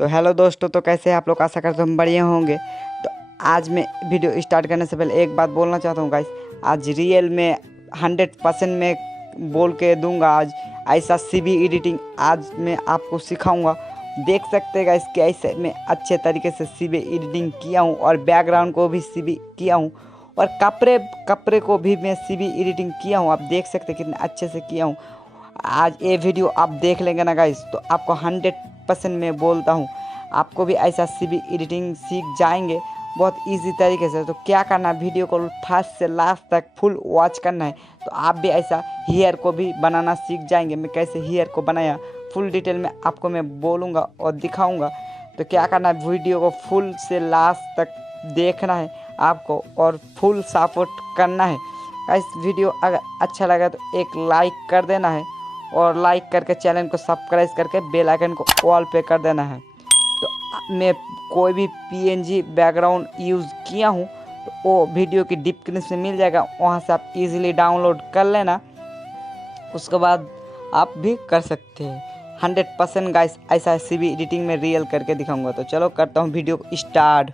तो हेलो दोस्तों, तो कैसे हैं आप लोग? आशा करते हम बढ़िया होंगे। तो आज मैं वीडियो स्टार्ट करने से पहले एक बात बोलना चाहता हूँ गाइस। आज रियल में 100% में बोल के दूंगा। आज ऐसा सीबी एडिटिंग आज मैं आपको सिखाऊंगा। देख सकते हैं गाइस कैसे मैं अच्छे तरीके से सीबी एडिटिंग किया हूँ और बैकग्राउंड को भी सीबी किया हूँ और कपड़े को भी मैं सीबी एडिटिंग किया हूँ। आप देख सकते हैं कितने अच्छे से किया हूँ। आज ये वीडियो आप देख लेंगे ना गाइस, तो आपको 100% में बोलता हूँ आपको भी ऐसा सीबी एडिटिंग सीख जाएंगे बहुत इजी तरीके से। तो क्या करना, वीडियो को फर्स्ट से लास्ट तक फुल वॉच करना है। तो आप भी ऐसा हेयर को भी बनाना सीख जाएंगे। मैं कैसे हेयर को बनाया फुल डिटेल में आपको मैं बोलूँगा और दिखाऊँगा। तो क्या करना है, वीडियो को फुल से लास्ट तक देखना है आपको और फुल सपोर्ट करना है। इस वीडियो अगर अच्छा लगा तो एक लाइक कर देना है और लाइक करके चैनल को सब्सक्राइब करके बेल आइकन को ऑल पे कर देना है। तो मैं कोई भी पीएनजी बैकग्राउंड यूज़ किया हूँ तो वो वीडियो की डिस्क्रिप्शन में मिल जाएगा, वहाँ से आप इजीली डाउनलोड कर लेना। उसके बाद आप भी कर सकते हैं। 100% गाइस ऐसा सीबी एडिटिंग में रियल करके दिखाऊंगा। तो चलो करता हूँ वीडियो को स्टार्ट।